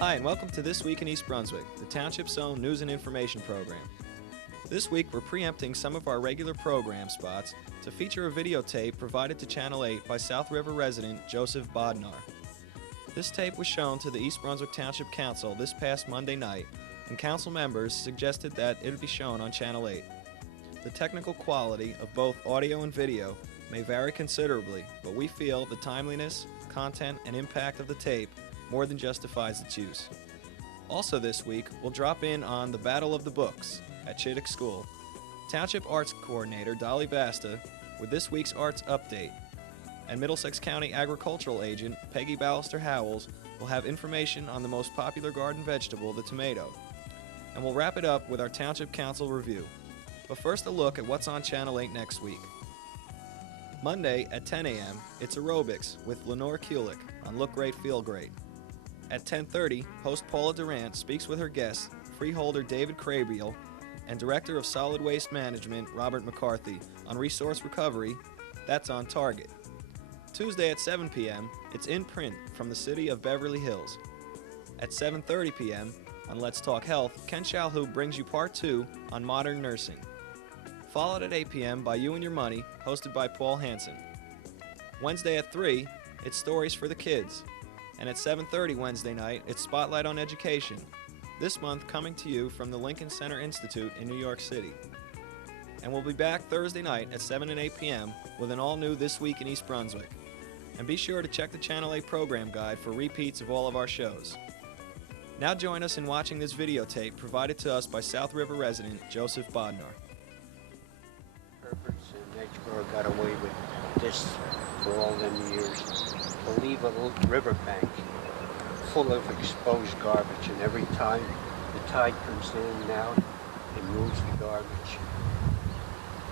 Hi, and welcome to This Week in East Brunswick, the Township's own news and information program. This week, we're preempting some of our regular program spots to feature a videotape provided to Channel 8 by South River resident Joseph Bodner. This tape was shown to the East Brunswick Township Council this past Monday night, and council members suggested that it would be shown on Channel 8. The technical quality of both audio and video may vary considerably, but we feel the timeliness, content, and impact of the tape more than justifies its use. Also this week, we'll drop in on the Battle of the Books at Chittick School. Township Arts Coordinator Dolly Basta with this week's arts update, and Middlesex County Agricultural Agent Pegi Ballister-Howells will have information on the most popular garden vegetable, the tomato. And we'll wrap it up with our Township Council review. But first, a look at what's on Channel 8 next week. Monday at 10 a.m., it's aerobics with Lenore Kulick on Look Great, Feel Great. At 10:30, host Paula Durant speaks with her guests, freeholder David Crabiel and Director of Solid Waste Management Robert McCarthy on resource recovery. That's on Target. Tuesday at 7 p.m., it's in print from the city of Beverly Hills. At 7:30 p.m., on Let's Talk Health, Ken Shalhoub brings you Part 2 on modern nursing. Followed at 8 p.m. by You and Your Money, hosted by Paul Hansen. Wednesday at 3, it's Stories for the Kids. And at 7:30 Wednesday night, it's Spotlight on Education, this month coming to you from the Lincoln Center Institute in New York City. And we'll be back Thursday night at 7 and 8 p.m. with an all-new This Week in East Brunswick. And be sure to check the Channel 8 program guide for repeats of all of our shows. Now join us in watching this videotape provided to us by South River resident Joseph Bodner. Herberts and Edgeboro got away with this for all them years. To leave a little riverbank full of exposed garbage, and every time the tide comes in and out, it moves the garbage.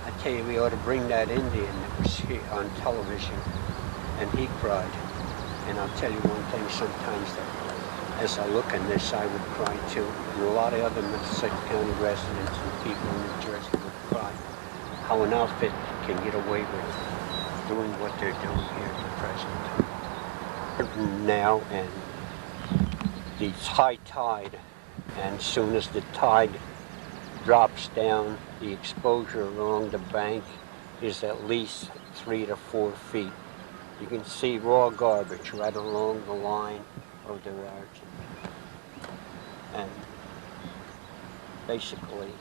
I tell you, we ought to bring that Indian that was here on television, and he cried. And I'll tell you one thing, sometimes that as I look in this, I would cry too. And a lot of other Middlesex County residents and people in New Jersey would cry. How an outfit can get away with doing what they're doing here at the present time. Now, and it's high tide, and soon as the tide drops down, the exposure along the bank is at least 3 to 4 feet. You can see raw garbage right along the line of the Raritan. And basically,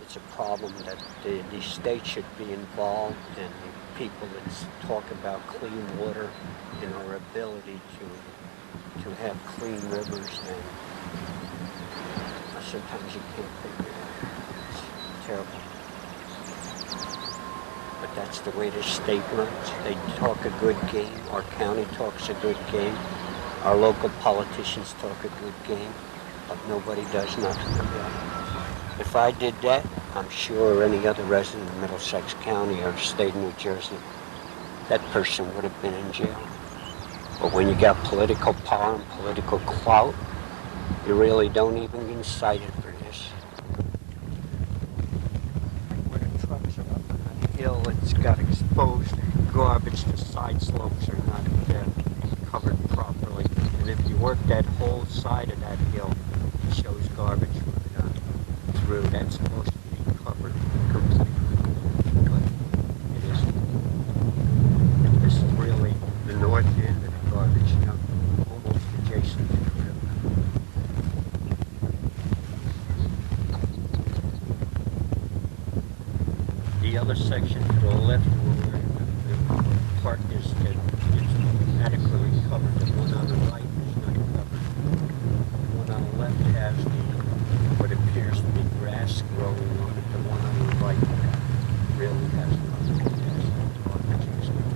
it's a problem that the state should be involved, and the people that talk about clean water and our ability to have clean rivers, and sometimes you can't figure it out. It's terrible. But that's the way the state runs. They talk a good game. Our county talks a good game. Our local politicians talk a good game, but nobody does nothing about it. If I did that, I'm sure any other resident of Middlesex County or the state of New Jersey, that person would have been in jail. But when you got political power and political clout, you really don't even get cited for this. When the trucks are up on the hill, it's got exposed garbage. The side slopes are not covered properly. And if you work that whole side of that hill, it shows garbage through. That's supposed to be covered completely, but it isn't. This is really the north end of the garbage dump, almost adjacent to the river. The other section to the left, where the part is adequately covered. The one on the right is not covered. The one on the left has what appears to be grass growing on it. The one on the right really has nothing. It has no garbage exposed.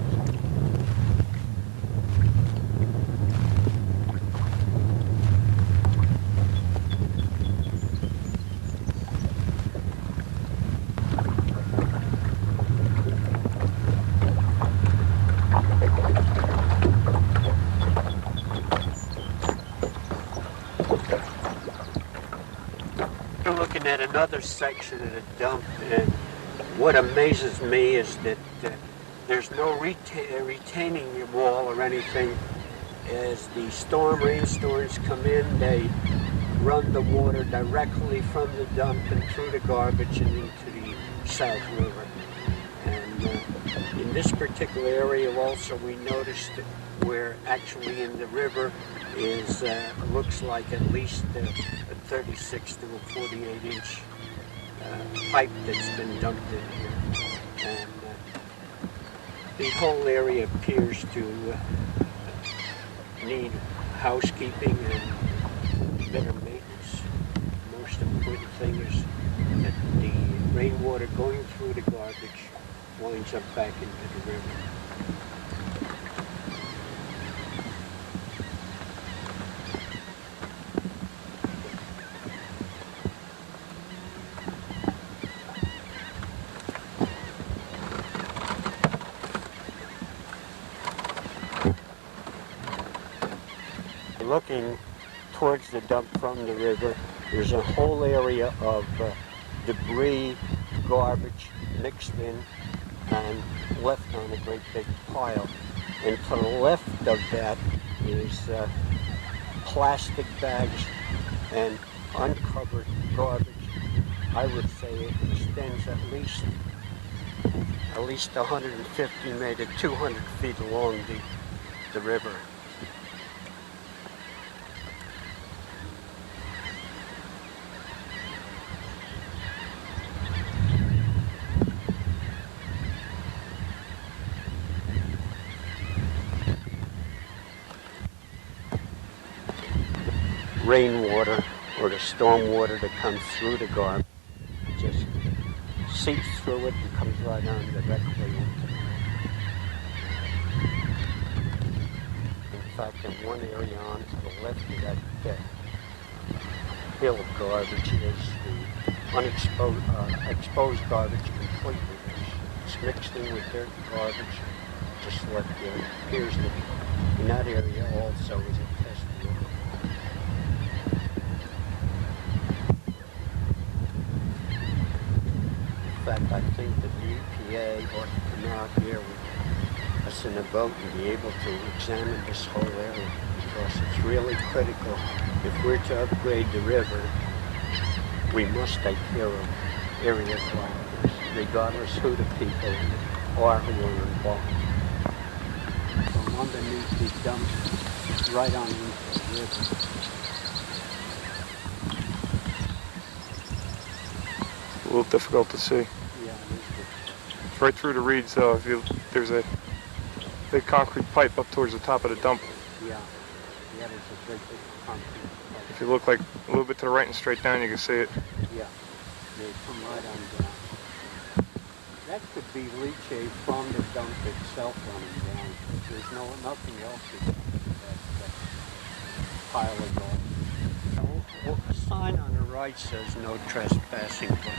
Looking at another section of the dump, and what amazes me is that there's no retaining wall or anything as the rainstorms come in, they run the water directly from the dump and through the garbage and into the South River. And in this particular area also we noticed where actually in the river is looks like at least a 36 to a 48 inch pipe that's been dumped in here. And the whole area appears to need housekeeping and better maintenance. The most important thing is that the rainwater going through the garbage winds up back into the river. Looking towards the dump from the river, there's a whole area of debris, garbage mixed in and left on a great big pile. And to the left of that is plastic bags and uncovered garbage. I would say it extends at least 150, maybe 200 feet along the river. Rainwater or the storm water that comes through the garbage just seeps through it and comes right on directly into the river. In fact, in one area on to the left of that hill of garbage is the exposed garbage completely. It's mixed in with dirt and garbage, just left there. It appears that in that area also is a test field. In fact, I think that the EPA ought to come out here with us in a boat and be able to examine this whole area, because it's really critical. If we're to upgrade the river, we must take care of areas like this, regardless who the people are who are involved. From underneath these dumps, right on into the river. A little difficult to see. Yeah, It's right through the reeds, though. There's a big concrete pipe up towards the top of the dump. yeah, there's a great big concrete pipe. If you look like a little bit to the right and straight down, you can see it. Yeah, they come right on down. That could be leachate from the dump itself running down. There's nothing else to that pile of garbage. Well, a sign on the right says no trespassing, but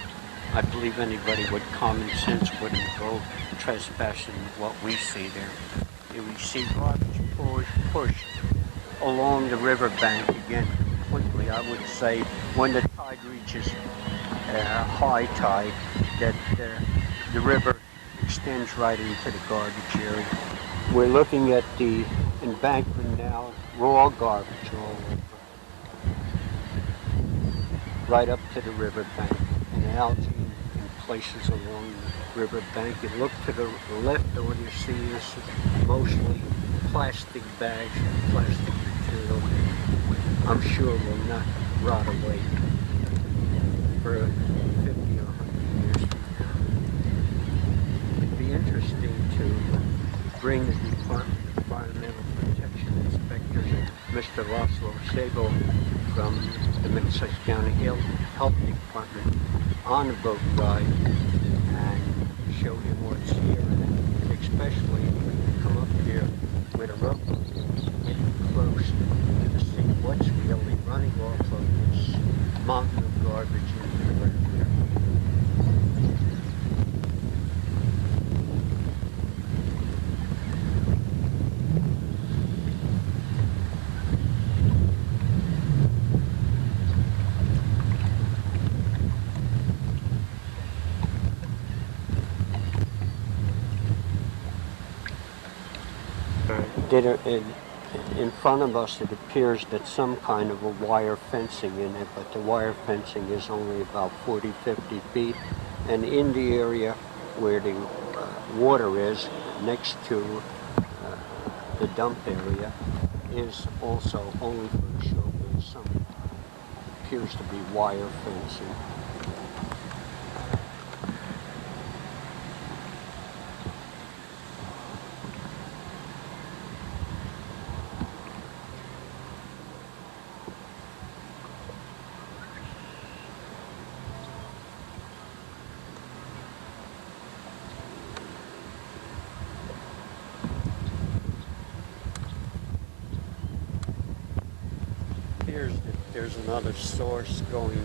I believe anybody with common sense wouldn't go trespassing with what we see there. We see garbage pushed along the riverbank again completely. I would say when the tide reaches high tide, that the river extends right into the garbage area. We're looking at the embankment now, raw garbage all over, right up to the riverbank, and algae in places along the riverbank. You look to the left, all you see is mostly plastic bags and plastic material. I'm sure will not rot away for 50 or 100 years from now. It'd be interesting to bring the Department of Environmental Protection inspectors, Mr. Laszlo Sabo from the Middlesex County Health Department, on a boat ride and show him what's here, and especially come up here with a rope, get close to see what's really running off of this mountain of garbage into the river. in front of us it appears that some kind of a wire fencing in it, but the wire fencing is only about 40, 50 feet. And in the area where the water is, next to the dump area, is also only for the show. There's some appears to be wire fencing. There's another source going,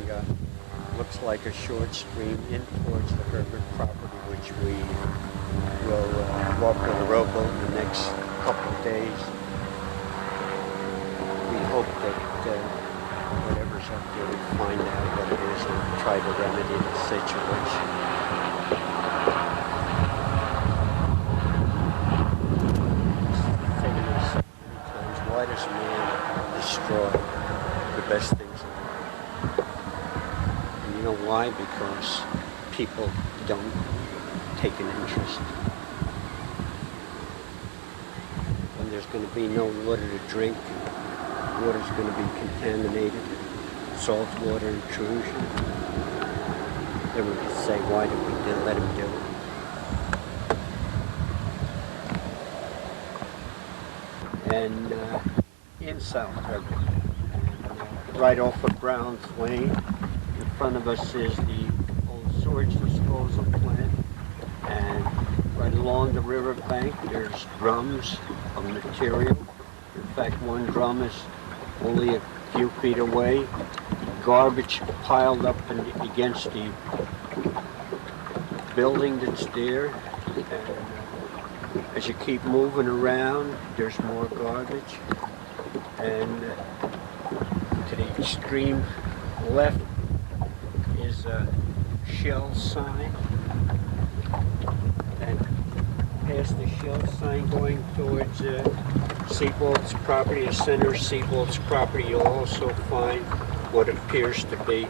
looks like a short stream in towards the Herbert property, which we will walk on the rowboat in the next couple of days. We hope that whatever's up there, we find out what it is and try to remedy the situation. Thinking this many times, why does man destroy the best things in life? And you know why? Because people don't take an interest. When there's going to be no water to drink, and water's going to be contaminated, saltwater intrusion, then we can say, why did we let him do it? And in South River, right off of Brown's Lane. In front of us is the old sewage disposal plant, and right along the river bank there's drums of material. In fact, one drum is only a few feet away. Garbage piled up against the building that's there. And as you keep moving around, there's more garbage. And to the extreme left is a Shell sign, and past the Shell sign going towards Seabolt's property, a center Seabolt's property, you'll also find what appears to be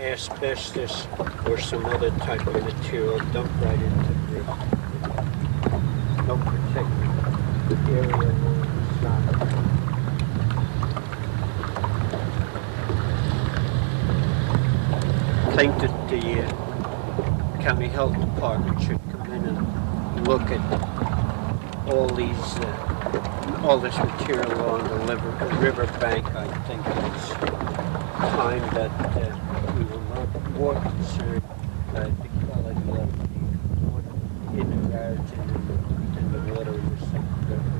asbestos or some other type of material dumped right into the no protected area along the side. I think that the county health department should come in and look at all this material along the river bank. I think it's time that we will not more concerned the quality of the water in the Raritan and the water in the South River.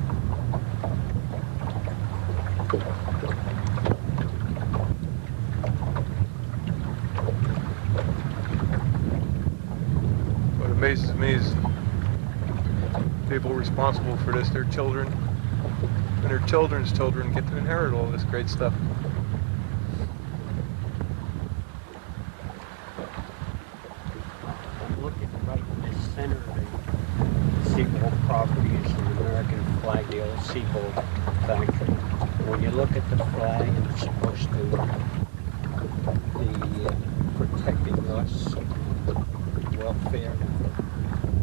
What amazes me is people responsible for this, their children, and their children's children get to inherit all this great stuff. I'm looking right in the center of the Seabolt property. It's an American flag, the old Seabolt factory. When you look at the flag, it's supposed to be protecting us, welfare,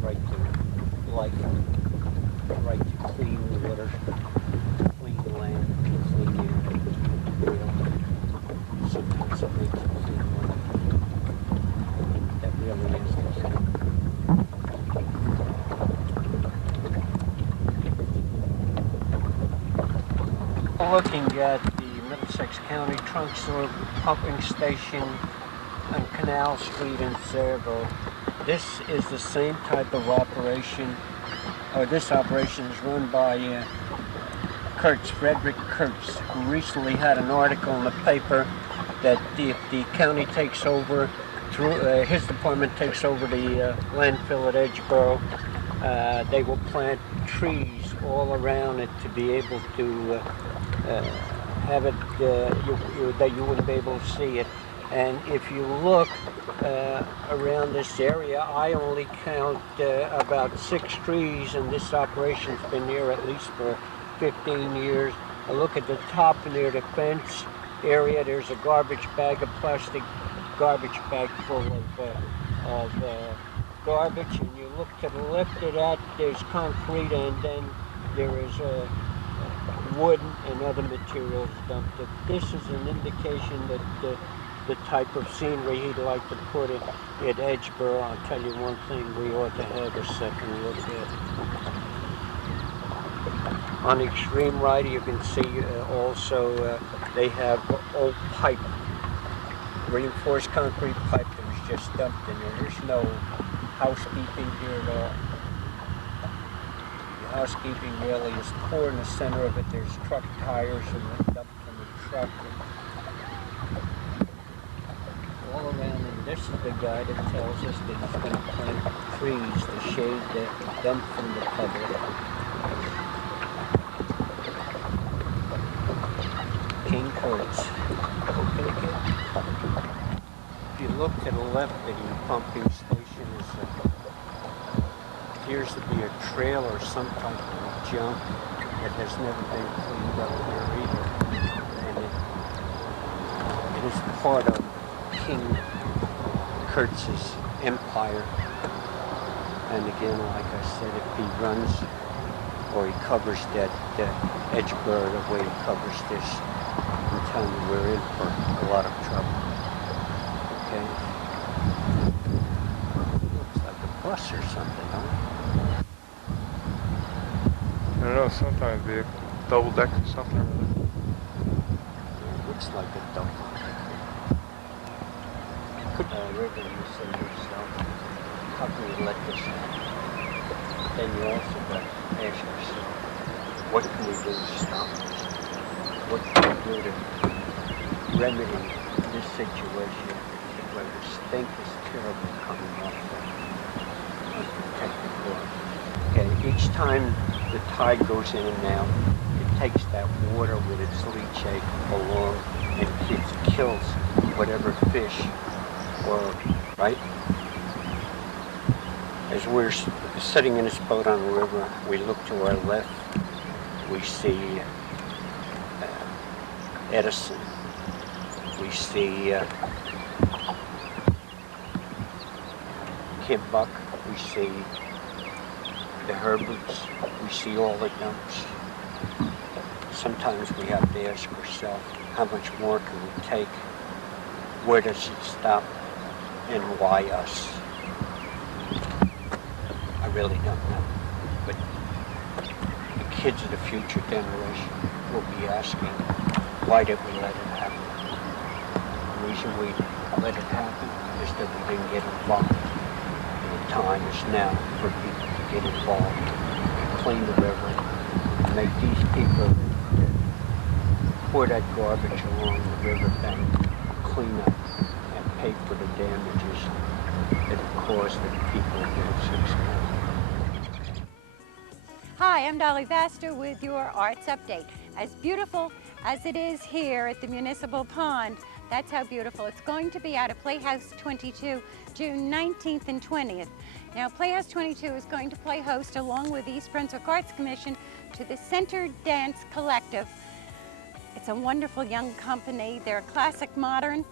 right to life, right to clean water, clean land, clean air, sometimes it makes you clean water. That really is the thing. Looking at the Middlesex County Trunk Sewer Pumping Station on Canal Street in Sayreville. This is the same type of operation, or this operation is run by Frederick Kurtz, who recently had an article in the paper that if the county takes over, through his department takes over the landfill at Edgeboro, they will plant trees all around it to be able to have it that you wouldn't be able to see it. And if you look around this area, I only count about 6 trees, and this operation's been here at least for 15 years. I look at the top near the fence area. There's a garbage bag, a plastic garbage bag full of garbage. And you look to the left of that, there's concrete, and then there is wood and other materials dumped. This is an indication that the type of scenery he'd like to put it at Edgeboro. I'll tell you one thing we ought to have a second look at. On the extreme right, you can see also they have old pipe, reinforced concrete pipe that was just dumped in there. There's no housekeeping here at all. The housekeeping really is poor in the center of it. There's truck tires and dumped from the truck. All around, and this is the guy that tells us that he's going to plant trees to shade the dump from the public. King Kurtz. Okay, kid? If you look to the left, the pumping station appears to be a trail or some type of junk that has never been cleaned up here either. And it is part of King Kurtz's empire. And again, like I said, if he runs or he covers that Edgeboro the way he covers this, I'm telling you, we're in for a lot of trouble. Okay? Looks like a bus or something, huh? I don't know, sometimes be a double deck or something. It looks like a double. River, you say yourself, how can you let this happen? Then you also got to ask yourself, what can we do to stop this? What can we do to remedy this situation where the stink is terrible coming off the unprotected water? Okay, each time the tide goes in and out, it takes that water with its leachate along and it kills whatever fish or, right? As we're sitting in this boat on the river, we look to our left, we see Edison, we see Kid Buck, we see the Herberts, we see all the dumps. Sometimes we have to ask ourselves, how much more can we take? Where does it stop? And why us? I really don't know. But the kids of the future generation will be asking, why did we let it happen? The reason we let it happen is that we didn't get involved. And the time is now for people to get involved, clean the river, and make these people that pour that garbage along the riverbank clean up and pay for the damages that it caused the people in 6 months. Hi, I'm Dolly Vaster with your Arts Update. As beautiful as it is here at the Municipal Pond, that's how beautiful it's going to be out at Playhouse 22, June 19th and 20th. Now, Playhouse 22 is going to play host, along with the East Brunswick Arts Commission, to the Center Dance Collective. It's a wonderful young company. They're classic modern.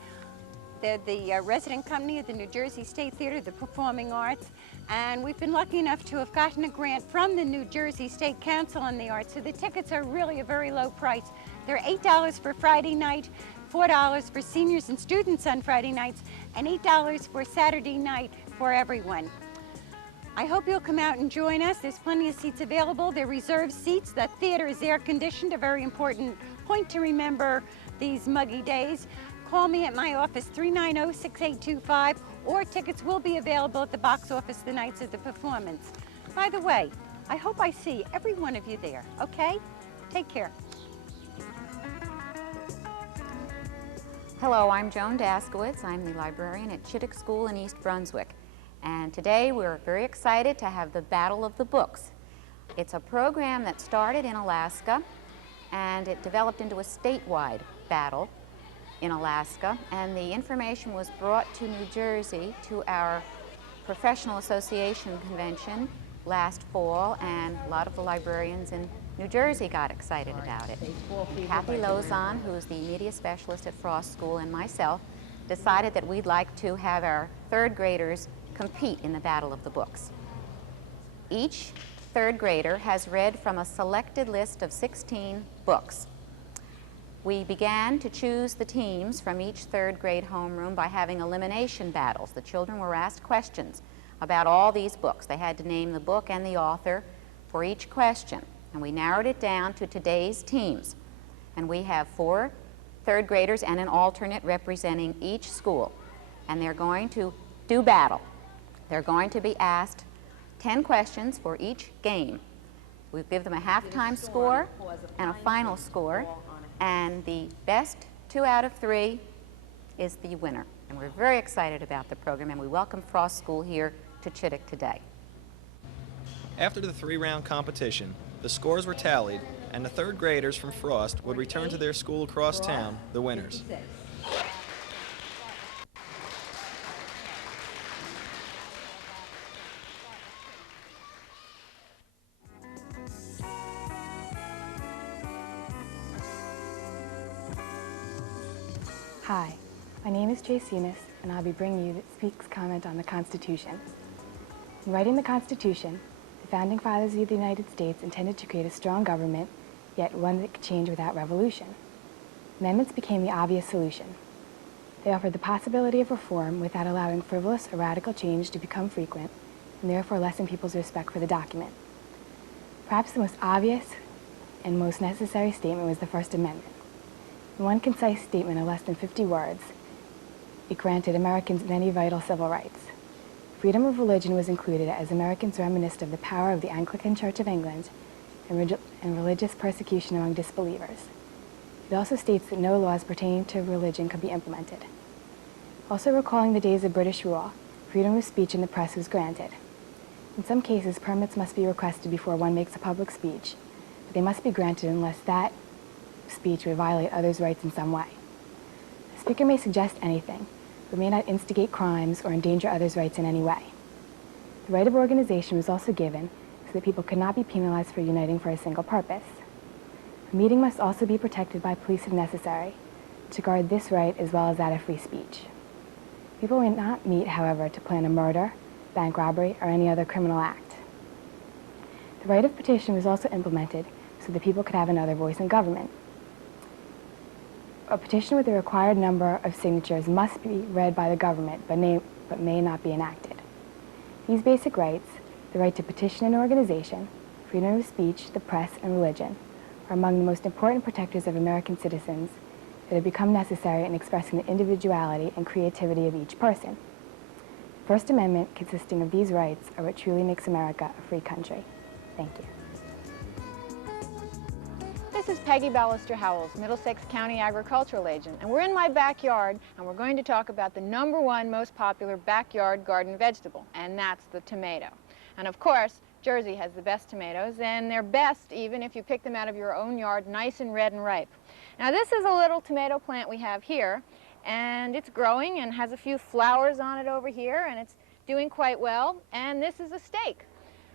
They're the resident company of the New Jersey State Theater, the Performing Arts, and we've been lucky enough to have gotten a grant from the New Jersey State Council on the Arts, so the tickets are really a very low price. They're $8 for Friday night, $4 for seniors and students on Friday nights, and $8 for Saturday night for everyone. I hope you'll come out and join us. There's plenty of seats available. They're reserved seats. The theater is air conditioned, a very important point to remember these muggy days. Call me at my office, 390-6825, or tickets will be available at the box office the nights of the performance. By the way, I hope I see every one of you there, okay? Take care. Hello, I'm Joan Daskowitz. I'm the librarian at Chittick School in East Brunswick. And today we're very excited to have the Battle of the Books. It's a program that started in Alaska, and it developed into a statewide battle in Alaska, and the information was brought to New Jersey to our professional association convention last fall, and a lot of the librarians in New Jersey got excited about it. Kathy Lozon, who's the media specialist at Frost School, and myself decided that we'd like to have our third graders compete in the Battle of the Books. Each third grader has read from a selected list of 16 books. We began to choose the teams from each third grade homeroom by having elimination battles. The children were asked questions about all these books. They had to name the book and the author for each question. And we narrowed it down to today's teams. And we have 4 third graders and an alternate representing each school. And they're going to do battle. They're going to be asked 10 questions for each game. We give them a halftime score and a final score. And the best 2 out of 3 is the winner. And we're very excited about the program, and we welcome Frost School here to Chittick today. After the 3-round competition, the scores were tallied, and the third graders from Frost would return to their school across town, the winners. Hi, my name is Tracy Unice, and I'll be bringing you this week's comment on the Constitution. In writing the Constitution, the Founding Fathers of the United States intended to create a strong government, yet one that could change without revolution. Amendments became the obvious solution. They offered the possibility of reform without allowing frivolous or radical change to become frequent, and therefore lessen people's respect for the document. Perhaps the most obvious and most necessary statement was the First Amendment. In one concise statement of less than 50 words, it granted Americans many vital civil rights. Freedom of religion was included as Americans reminisced of the power of the Anglican Church of England and religious persecution among disbelievers. It also states that no laws pertaining to religion could be implemented. Also recalling the days of British rule, freedom of speech in the press was granted. In some cases, permits must be requested before one makes a public speech, but they must be granted unless that speech would violate others' rights in some way. The speaker may suggest anything, but may not instigate crimes or endanger others' rights in any way. The right of organization was also given so that people could not be penalized for uniting for a single purpose. A meeting must also be protected by police if necessary, to guard this right as well as that of free speech. People may not meet, however, to plan a murder, bank robbery, or any other criminal act. The right of petition was also implemented so that people could have another voice in government. A petition with the required number of signatures must be read by the government, but may not be enacted. These basic rights, the right to petition an organization, freedom of speech, the press, and religion, are among the most important protectors of American citizens that have become necessary in expressing the individuality and creativity of each person. The First Amendment, consisting of these rights, are what truly makes America a free country. Thank you. This is Peggy Ballister-Howells, Middlesex County Agricultural Agent, and we're in my backyard, and we're going to talk about the #1 most popular backyard garden vegetable, and that's the tomato. And of course, Jersey has the best tomatoes, and they're best even if you pick them out of your own yard, nice and red and ripe. Now this is a little tomato plant we have here, and it's growing and has a few flowers on it over here, and it's doing quite well, and this is a stake.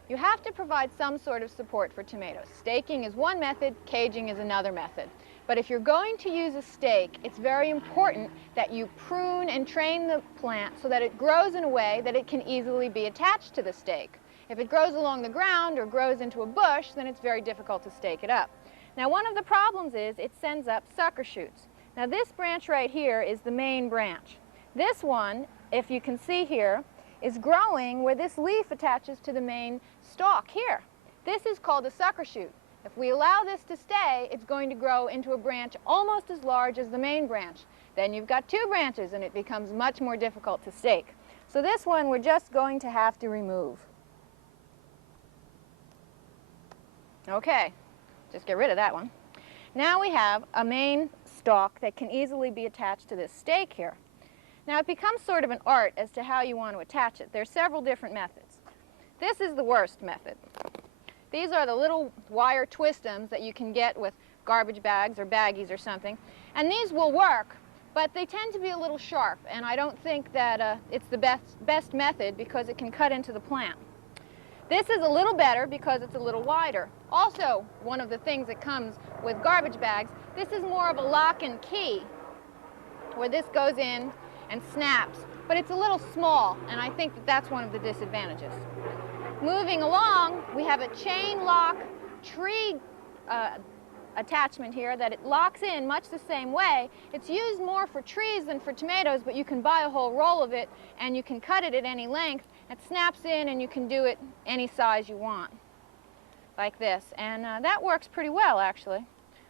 You have to provide some sort of support for tomatoes. Staking is one method, caging is another method. But if you're going to use a stake, it's very important that you prune and train the plant so that it grows in a way that it can easily be attached to the stake. If it grows along the ground or grows into a bush, then it's very difficult to stake it up. Now, one of the problems is it sends up sucker shoots. Now, this branch right here is the main branch. This one, if you can see here, is growing where this leaf attaches to the main stalk here. This is called a sucker shoot. If we allow this to stay, it's going to grow into a branch almost as large as the main branch. Then you've got 2 branches and it becomes much more difficult to stake. So this one we're just going to have to remove. Okay, just get rid of that one. Now we have a main stalk that can easily be attached to this stake here. Now it becomes sort of an art as to how you want to attach it. There are several different methods. This is the worst method. These are the little wire twist-ems that you can get with garbage bags or baggies or something. And these will work, but they tend to be a little sharp, and I don't think that it's the best method because it can cut into the plant. This is a little better because it's a little wider. Also, one of the things that comes with garbage bags, this is more of a lock and key, where this goes in and snaps, but it's a little small, and I think that that's one of the disadvantages. Moving along, we have a chain lock tree attachment here that it locks in much the same way. It's used more for trees than for tomatoes, but you can buy a whole roll of it and you can cut it at any length. It snaps in and you can do it any size you want, like this. And that works pretty well, actually.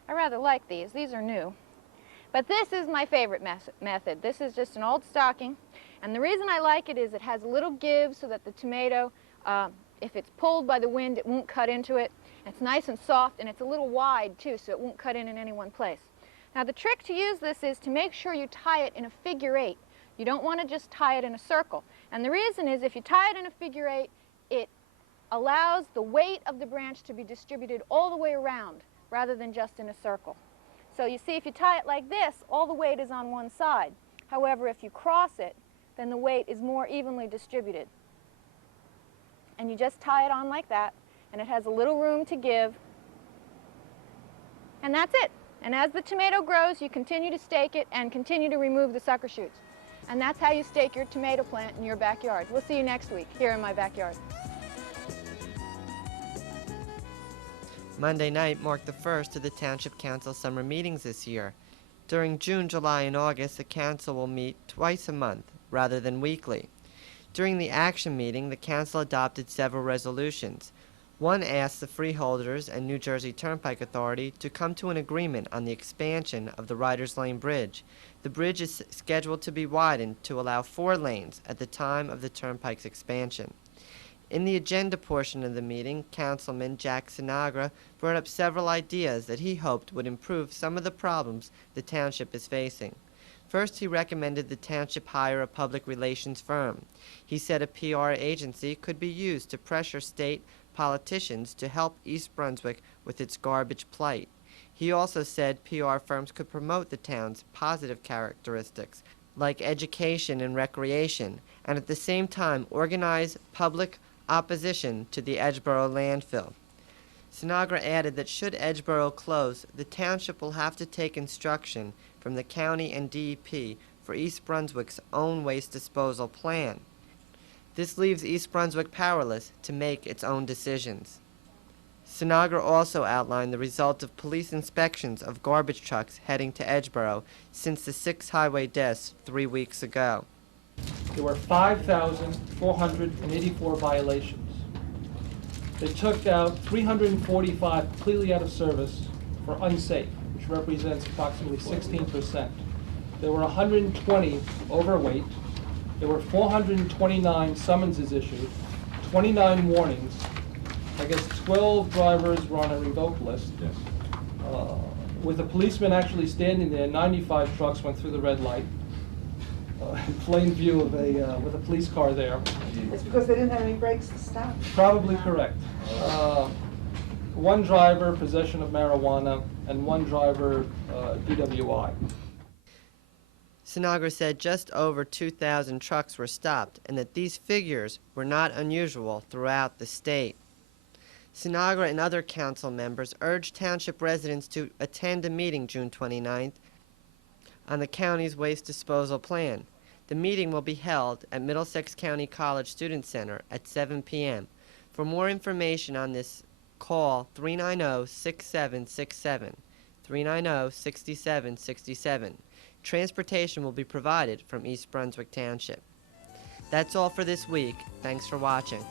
I rather like these. These are new. But this is my favorite method. This is just an old stocking, and the reason I like it is it has a little give so that the tomato, if it's pulled by the wind, it won't cut into it. It's nice and soft, and it's a little wide too, so it won't cut in any one place. Now the trick to use this is to make sure you tie it in a figure 8. You don't want to just tie it in a circle. And the reason is if you tie it in a figure 8, it allows the weight of the branch to be distributed all the way around rather than just in a circle. So you see, if you tie it like this, all the weight is on one side. However, if you cross it, then the weight is more evenly distributed. And you just tie it on like that, and it has a little room to give. And that's it. And as the tomato grows, you continue to stake it and continue to remove the sucker shoots. And that's how you stake your tomato plant in your backyard. We'll see you next week here in my backyard. Monday night marked the first of the Township Council summer meetings this year. During June, July, and August, the Council will meet twice a month, rather than weekly. During the action meeting, the Council adopted several resolutions. One asked the freeholders and New Jersey Turnpike Authority to come to an agreement on the expansion of the Riders Lane Bridge. The bridge is scheduled to be widened to allow 4 lanes at the time of the Turnpike's expansion. In the agenda portion of the meeting, Councilman Jack Sinagra brought up several ideas that he hoped would improve some of the problems the township is facing. First, he recommended the township hire a public relations firm. He said a PR agency could be used to pressure state politicians to help East Brunswick with its garbage plight. He also said PR firms could promote the town's positive characteristics, like education and recreation, and at the same time organize public opposition to the Edgeboro landfill. Sinagra added that should Edgeboro close, the township will have to take instruction from the county and DEP for East Brunswick's own waste disposal plan. This leaves East Brunswick powerless to make its own decisions. Sinagra also outlined the result of police inspections of garbage trucks heading to Edgeboro since the 6 highway deaths 3 weeks ago. There were 5,484 violations. They took out 345 completely out of service for unsafe, which represents approximately 16%. There were 120 overweight. There were 429 summonses issued, 29 warnings. I guess 12 drivers were on a revoked list. Yes. With a policeman actually standing there, 95 trucks went through the red light. In plain view of with a police car there. It's because they didn't have any brakes to stop. Probably correct. 1 driver, possession of marijuana, and 1 driver, DWI. Sinagra said just over 2,000 trucks were stopped and that these figures were not unusual throughout the state. Sinagra and other council members urged township residents to attend a meeting June 29th on the county's waste disposal plan. The meeting will be held at Middlesex County College Student Center at 7 p.m. For more information on this, call 390-6767, 390-6767. Transportation will be provided from East Brunswick Township. That's all for this week. Thanks for watching.